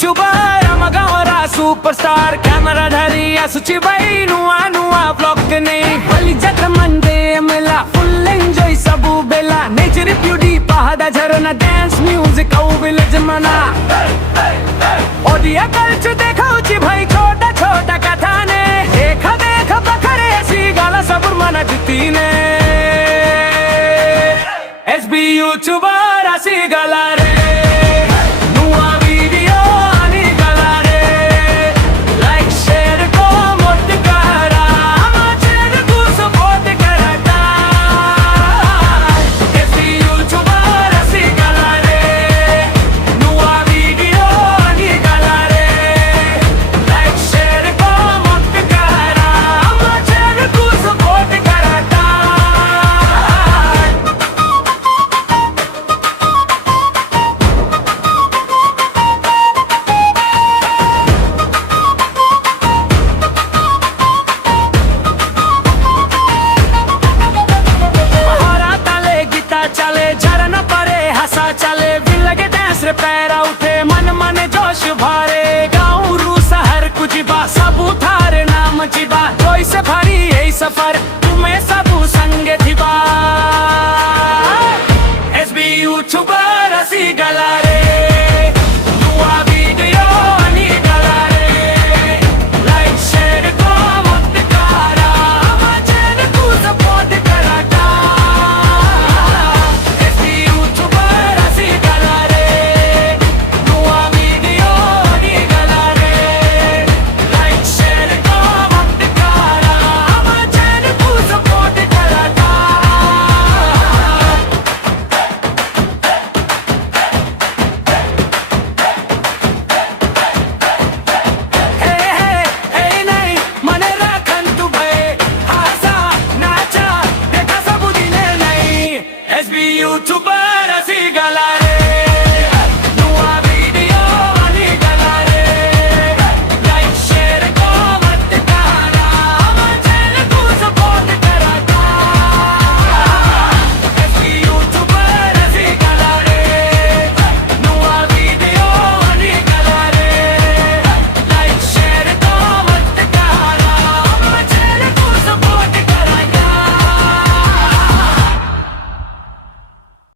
YouTuber amagawara superstar camera dhari asuchi bai nuwa nuwa vlog ne bali jatra mande mela full enjoy sabu bela nature beauty pahada jharna dance music au village mana audio culture dekhauchi bhai chota chota katha ne dekha bakare asi gala sabur mana jitine SB YouTuber asi gala re nuwa video ani gala re like share comment kara ama channel ko support karata SB YouTuber asi gala re nuwa video ani gala re like share comment kara ama channel ko support karata चले झरना परे हंसा चले भी लगे dance रे para उठे मन मन जोश भरे गाँव रू शहर कुछ बा सब थारे नाम जीवा कोई से भरी यही सफर तुम्हें सब संगे थीबा SB YouTuber asi gala re nuwa